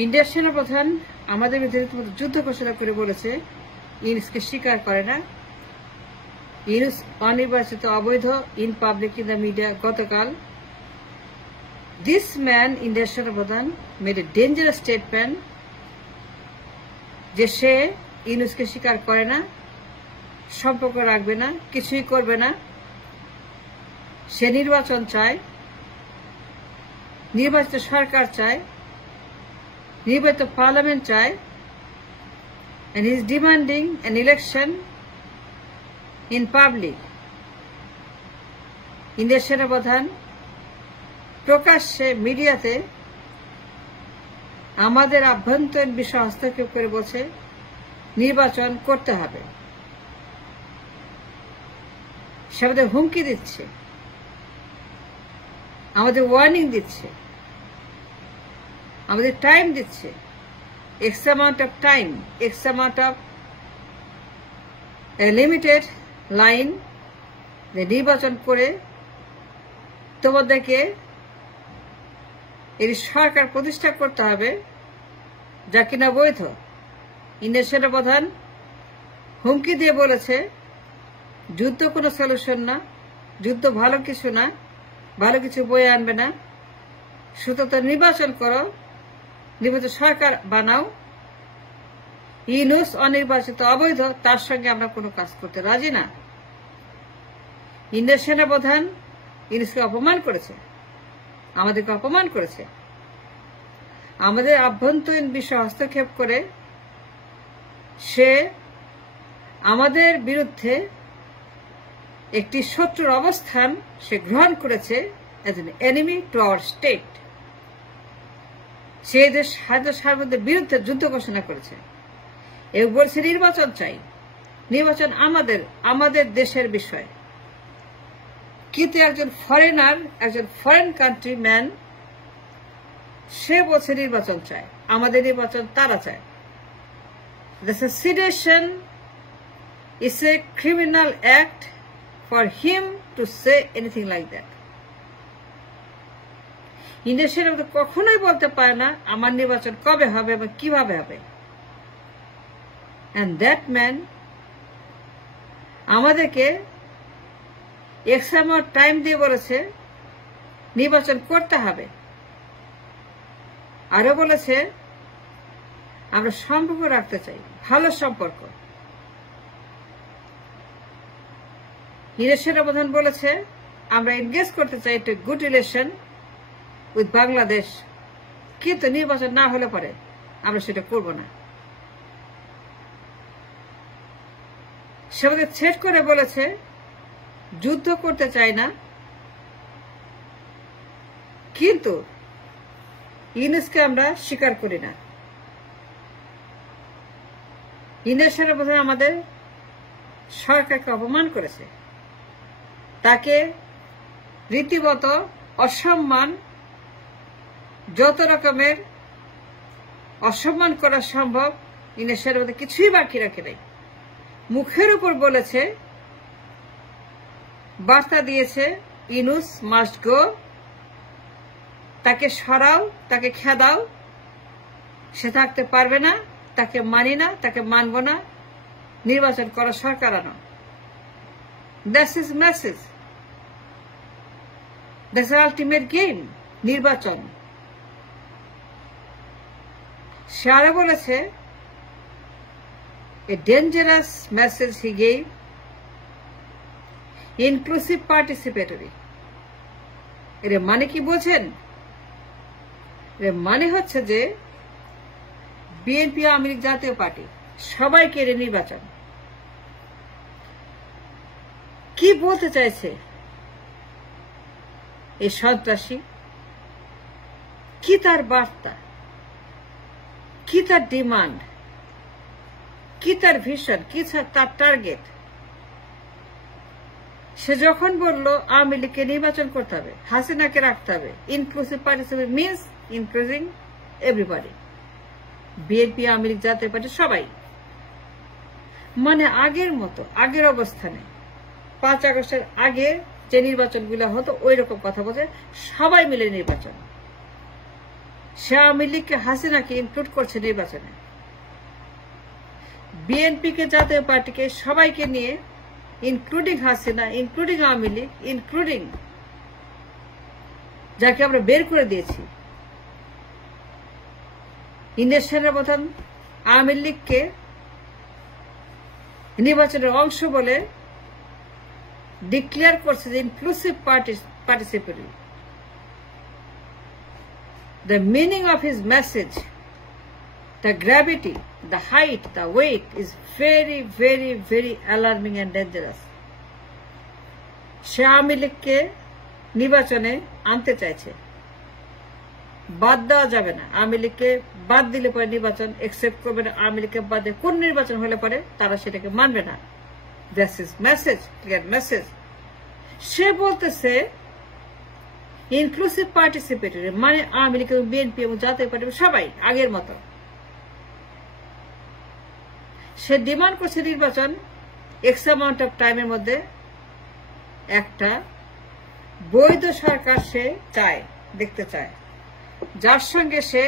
ইন্ডিয়ার সেনাপ্রধান আমাদের বিরুদ্ধে যুদ্ধ ঘোষণা করে বলেছে ইউনুসকে স্বীকার করে না। ইউনুস অনির্বাচিত, অবৈধ, in public, in the media. গতকাল দিস ম্যান, ইন্ডিয়ার সেনাপ্রধান, মেড এ ডেঞ্জারাস স্টেটমেন্ট যে সে ইউনুসকে স্বীকার করে না, সম্পর্ক রাখবে না, কিছুই করবে না। সে নির্বাচন চায়, নির্বাচিত সরকার চায়, নির্বাচিত পার্লামেন্ট চায়, and he is demanding an election in public. ইন্ডিয়ার সেনাপ্রধান প্রকাশ্যে মিডিয়াতে আমাদের আভ্যন্তরীণ বিষয় হস্তক্ষেপ করে বলছে নির্বাচন করতে হবে। সে আমাদের হুমকি দিচ্ছে, আমাদের ওয়ার্নিং দিচ্ছে, আমাদের টাইম দিচ্ছে, X amount of time, X amount of a limited line, যে নির্বাচন করে তোমাদেরকে এই সরকার প্রতিষ্ঠা করতে হবে যা কিনা বৈধ। ইন্ডিয়ার সেনাপ্রধান হুমকি দিয়ে বলেছে যুদ্ধ কোনো সলিউশন না, যুদ্ধ ভালো কিছু না, ভালো কিছু বয়ে আনবে না, সুতরাং নির্বাচন করো, নির্বাচিত সরকার বানাও। ইউনুস অনির্বাচিত, অবৈধ, তার সঙ্গে আমরা কোনো কাজ করতে রাজি না। ইন্ডিয়ার সেনাপ্রধান ইউনুসকে অপমান করেছে, আমাদেরকে অপমান করেছে, আমাদের আভ্যন্তরীণ বিষয় হস্তক্ষেপ করে সে আমাদের বিরুদ্ধে একটি শত্রুর অবস্থান সে গ্রহণ করেছে as an enemy to our state। সে দেশ সার্বভৌমত্বের বিরুদ্ধে যুদ্ধ ঘোষণা করেছে এবং বলছে নির্বাচন চাই, নির্বাচন আমাদের দেশের বিষয়। কিন্তু একজন ফরেনার, একজন ফরেন কান্ট্রি ম্যান, সে বলছে নির্বাচন চায়, আমাদের নির্বাচন তারা চায়। This is sedition is a criminal act for him to say anything like that। ইন্ডিয়ার সেনাপ্রধান কখনোই বলতে পারে না আমার নির্বাচন কবে হবে এবং কিভাবে হবে। and that man আমাদেরকে X amount টাইম দিয়ে বলেছে নির্বাচন করতে হবে, আরো বলেছে আমরা সম্পর্ক রাখতে চাই, ভালো সম্পর্ক। ইন্ডিয়ার সেনাপ্রধান বলেছে আমরা এনগেজ করতে চাই একটা গুড রিলেশন উইথ বাংলাদেশ, কিন্তু নির্বাচন না হলে পরে আমরা সেটা করব না। সে আমাদের থ্রেট করে বলেছে যুদ্ধ করতে চাই না, কিন্তু ইউনুসকে আমরা স্বীকার করি না। ইন্ডিয়ার সেনাপ্রধান আমাদের সরকারকে অপমান করেছে, তাকে রীতিমত অসম্মান, যত রকমের অসম্মান করা সম্ভব ইন্ডিয়ার সেনাপ্রধান কিছুই বাকি রাখে নাই। মুখের উপর বলেছে, বার্তা দিয়েছে ইউনুস মাস্ট গো, তাকে সরাও, তাকে খেদাও, সে থাকতে পারবে না, তাকে মানি না, তাকে মানব না, নির্বাচন করা, সরকার আনো। That's is message, that's ultimate game, নির্বাচন। সে আরো বলেছে a dangerous message he gave, inclusive participatory। এর মানে কি বোঝেন? এর মানে হচ্ছে যে বিএনপি, আওয়ামী লীগ, জাতীয় পার্টি সবাইকে এর নির্বাচন। কি বলতে চাইছে এই সন্ত্রাসী? কি তার বার্তা, কি তার ডিমান্ড, কি তার ভিশন, কি তার টার্গেট? সে যখন বলল আওয়ামী লীগকে নির্বাচন করতে হবে, হাসিনাকে রাখতে হবে, inclusive participate means including everybody, BNP, Awami League, Jatiya Party সবাই, মানে আগের মতো, আগের অবস্থানে 5 আগস্টের আগে যে নির্বাচনগুলো হতো ওই রকম কথা বলছে, সবাই মিলে নির্বাচন। সে আওয়ামী লীগকে হাসিনাকে ইনক্লুড করছে নির্বাচনে, বিএনপিকে জাতীয় পার্টিকে সবাইকে নিয়ে, including Hasina, including Awami League, including যাকে আমরা বের করে দিয়েছি, ইন্ডিয়ার সেনাপ্রধান আওয়ামী লীগকে নির্বাচনের অংশ বলে ডিক্লেয়ার করছে যে inclusive participatory. The meaning of his message, the gravity, the height, the weight is very, very, very alarming and dangerous. সে আওয়ামী লীগকে নির্বাচনে আনতে চাইছে, বাদ দেওয়া যাবে না। আওয়ামী লীগকে বাদ দিলে পরে নির্বাচন একসেপ্ট করবে না। আওয়ামী লীগকে বাদে কোন নির্বাচন হলে পরে তারা সেটাকে মানবে না। This is message, clear message. সে বলতেছে ইনক্লুসিভ পার্টিসিপেটরি মানে আওয়ামী লীগ এবং বিএনপি এবং জাতীয় পার্টি সবাই আগের মতো। সে ডিমান্ড করছে নির্বাচন এক্স অ্যামাউন্ট অফ টাইমের মধ্যে একটা বৈধ সরকার সে চায়, দেখতে চায়, যার সঙ্গে সে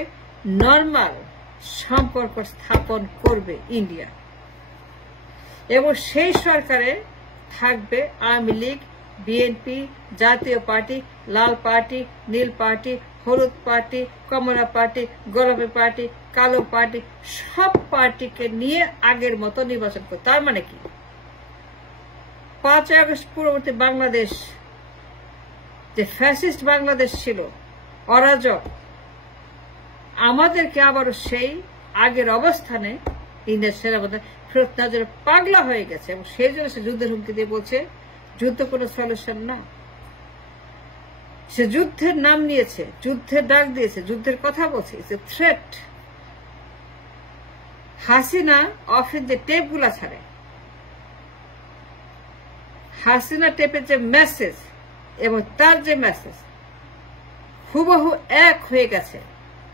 নর্মাল সম্পর্ক স্থাপন করবে ইন্ডিয়া, এবং সেই সরকারে থাকবে আওয়ামী লীগ, বিএনপি, জাতীয় পার্টি, লাল পার্টি, নীল পার্টি, হলুদ পার্টি, কমলা পার্টি, গোলাপি পার্টি, কালো পার্টি, সব পার্টিকে নিয়ে আগের মতো নির্বাচন করবে। তার মানে কি 5 আগস্ট পূর্ববর্তী বাংলাদেশ যে ফ্যাসিস্ট বাংলাদেশ ছিল, অরাজক, আমাদেরকে আবারও সেই আগের অবস্থানে ইন্ডিয়ার সেনাপ্রধান ফেরত নেওয়ার জন্য পাগলা হয়ে গেছে, এবং সেই জন্য সে যুদ্ধের হুমকি দিয়ে বলছে যুদ্ধ কোনো সলিউশন না। সে যুদ্ধের নাম নিয়েছে, যুদ্ধের ডাক দিয়েছে, যুদ্ধের কথা বলছে, it's a threat. Hasina office যে টেপগুলা ছাড়ে, হাসিনা টেপের যে মেসেজ এবং তার যে মেসেজ হুবহু এক হয়ে গেছে।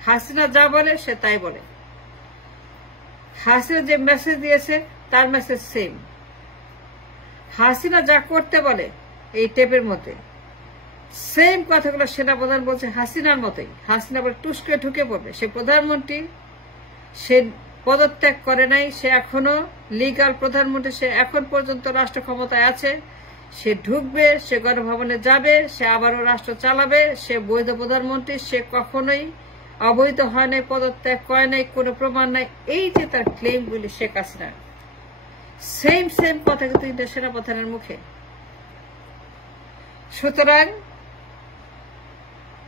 হাসিনা যা বলে সে তাই বলে, হাসিনা যে মেসেজ দিয়েছে তার মেসেজ সেম। হাসিনা যা করতে বলে এই টেপের মধ্যে সেম কথাগুলো সেনাপ্রধান বলছে হাসিনার মতোই। হাসিনা বলে টুসকে ঢুকে পড়বে। সে প্রধানমন্ত্রী, সে পদত্যাগ করে নাই, সে এখনো লিগাল প্রধানমন্ত্রী, সে এখন পর্যন্ত রাষ্ট্র ক্ষমতায় আছে। সে ঢুকবে, সে গণভবনে যাবে, সে আবারও রাষ্ট্র চালাবে, সে বৈধ প্রধানমন্ত্রী, সে কখনোই অবৈধ হয় নাই, পদত্যাগ করে নাই, কোনো প্রমাণ নাই। এই যে তার ক্লেমগুলি শেখ হাসিনা, সেম সেম কথা কিন্তু ইন্ডিয়ার সেনাপ্রধানের মুখে। সুতরাং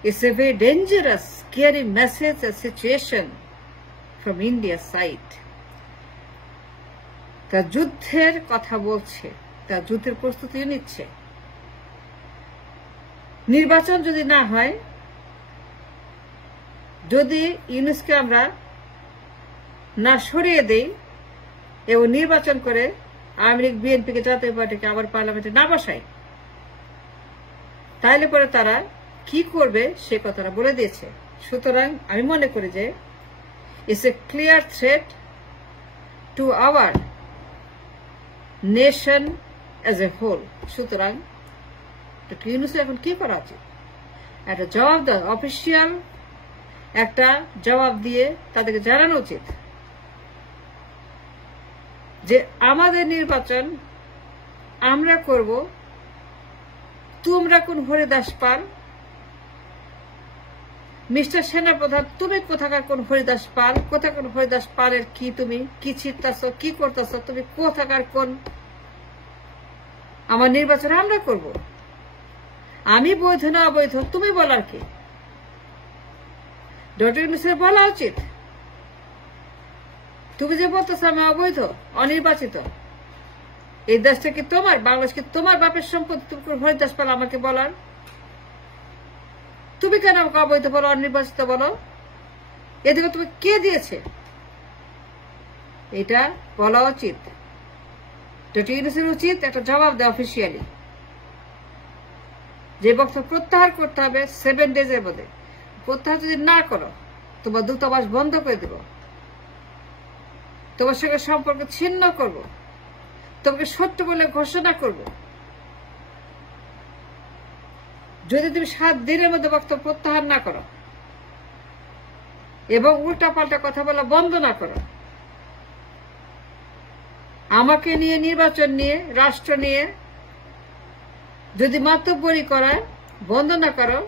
it's a very dangerous, scary message and situation from India's side. তা যুদ্ধের কথা বলছে, তা যুদ্ধের প্রস্তুতি নিচ্ছে। নির্বাচন যদি না হয়, যদি ইউনুসকে আমরা না সরিয়ে দেই এবং নির্বাচন করে আওয়ামী লীগ, বিএনপিকে, জাতীয় পার্টিকে আবার পার্লামেন্টে না বসায়, তাহলে পরে তারা কি করবে সে কথাটা বলে দিয়েছে। সুতরাং আমি মনে করি যে it's a clear threat to our nation as a whole. সুতরাং ইউনুসের এখন কি করা উচিত? একটা জবাব দেওয়া, অফিসিয়াল একটা জবাব দিয়ে তাদেরকে জানানো উচিত যে আমাদের নির্বাচন আমরা করব, তোমরা কোন হরিদাস পাল, মিস্টার সেনাপ্রধান তুমি কোথাকার কোন হরিদাস পাল, কোথাকার হরিদাস পালের কি তুমি কি ছিটতাছ, কি করতেছ, তুমি কোথাকার কোন, আমার নির্বাচন আমরা করব, আমি বৈধ না অবৈধ তুমি বলার কি? ডক্টর ইউনূসের বলা উচিত তুমি যে বলতেছ আমি অবৈধ, অনির্বাচিত, এই দেশটা কি তোমার, বাংলাদেশ কি তোমার বাপের সম্পত্তি, তুমি কোন হরিদাস পাল আমাকে বলার? তুমি কেন আমাকে অবৈধ বলো, অনির্বাচিত বলো? এদিকে তুমি কে দিয়েছে? এটা বলা উচিত। ডক্টর ইউনূসের উচিত একটা জবাব দেওয়া অফিসিয়ালি, যে বক্তব্য প্রত্যাহার করতে হবে 7 ডেজের মধ্যে। প্রত্যাহার যদি না করো তোমার দূতাবাস বন্ধ করে দেব, তোমার সঙ্গে সম্পর্ক ছিন্ন করব, তোমাকে সত্য বলে ঘোষণা করব। যদি তুমি 7 দিনের মধ্যে বক্তব্য প্রত্যাহার না করো এবং উল্টাপাল্টা কথা বলা বন্ধ না করো। আমাকে নিয়ে, নির্বাচন নিয়ে, রাষ্ট্র নিয়ে যদি মাতব্বরি করায় বন্ধ না করো।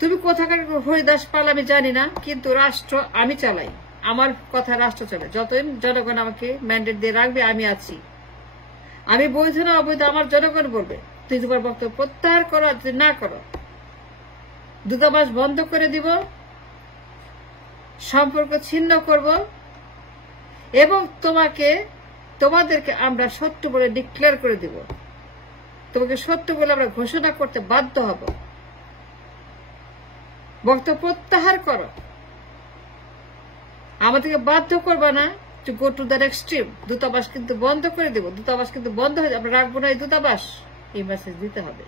তুমি কোথাকার হরিদাস পাল আমি জানি না, কিন্তু রাষ্ট্র আমি চালাই, আমার কথা রাষ্ট্র চলে। যতদিন জনগণ আমাকে ম্যান্ডেট দিয়ে রাখবে আমি আছি। আমি বৈধ না অবৈধ আমার জনগণ বলবে। তুই তোমার বক্তব্য প্রত্যাহার করো, যদি না করো দূতাবাস বন্ধ করে দিব, সম্পর্ক ছিন্ন করব এবং তোমাদেরকে আমরা শত্রু বলে ডিক্লেয়ার করে দিব। তোমাকে শত্রু বলে আমরা ঘোষণা করতে বাধ্য হব। বক্তব্য প্রত্যাহার করো, আমাদেরকে বাধ্য করবা না to go to that extreme. দূতাবাস কিন্তু বন্ধ করে দেব, দূতাবাস কিন্তু বন্ধ হয়ে যাবে, আমরা রাখবো না এই দূতাবাস। এই মেসেজ দিতে হবে।